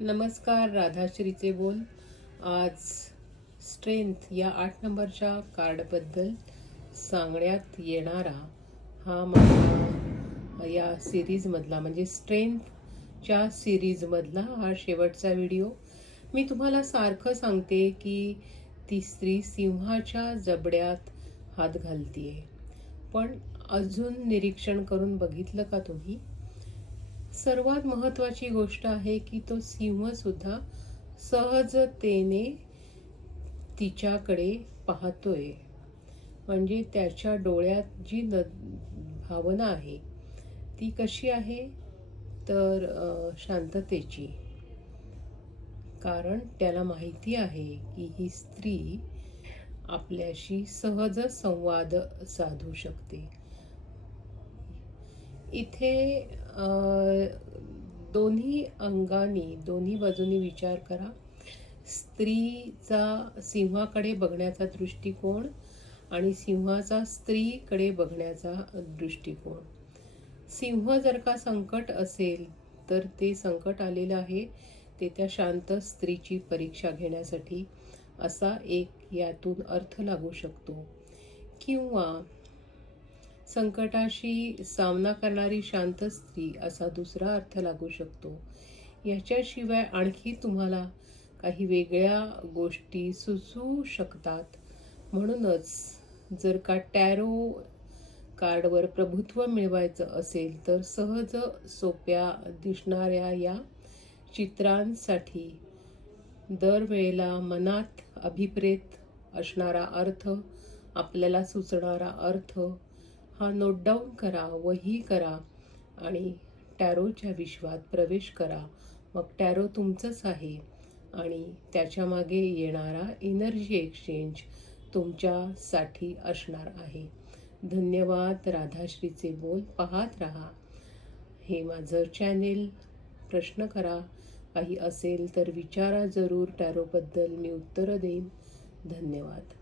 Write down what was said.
नमस्कार, राधाश्रीचे बोल. आज स्ट्रेंथ या 8 नंबरच्या कार्डबद्दल सांगण्यात येणारा हा माझा या सिरीजमधला म्हणजे स्ट्रेंथच्या सिरीजमधला हा शेवटचा व्हिडिओ. मी तुम्हाला सारखं सांगते की ती स्त्री सिंहाच्या जबड्यात हात घालतीये, पण अजून निरीक्षण करून बघितलं का तुम्ही? सर्वात महत्त्वाची गोष्ट आहे की तो सिंह सुद्धा सहजतेने तिच्याकडे पाहतोय. म्हणजे त्याच्या डोळ्यात जी भावना आहे ती कशी आहे, तर शांततेची. कारण त्याला माहिती आहे की ही स्त्री आपल्याशी सहज संवाद साधू शकते. इथे दोन्ही अंगानी दोन्ही बाजूनी विचार करा. स्त्रीचा सिंहाकडे बघण्याचा दृष्टिकोन आणि सिंहाचा स्त्रीकडे बघण्याचा दृष्टिकोन. सिंह जर का संकट असेल तर ते संकट आलेलं आहे ते त्या शांत स्त्रीची परीक्षा घेण्यासाठी, असा एक यातून अर्थ लागू शकतो. किंवा संकटाशी सामना करणारी शांत स्त्री असा दुसरा अर्थ लागू शकतो. याच्याशिवाय आणखी तुम्हाला काही वेगळ्या गोष्टी सुचू शकतात. म्हणूनच जर का टॅरो कार्डवर प्रभुत्व मिळवायचं असेल तर सहज सोप्या दिसणाऱ्या या चित्रांसाठी दरवेळेला मनात अभिप्रेत असणारा अर्थ, आपल्याला सुचणारा अर्थ हा नोट डाऊन करा, वही करा आणि टॅरोच्या विश्वात प्रवेश करा. मग टॅरो तुमचंच आहे आणि त्याच्या मागे येणारा एनर्जी एक्सचेंज तुमच्यासाठी असणार आहे. धन्यवाद. राधाश्रीचे बोल पाहत राहा. हे माझं चॅनेल. प्रश्न करा, काही असेल तर विचारा जरूर. टॅरोबद्दल मी उत्तरं देईन. धन्यवाद.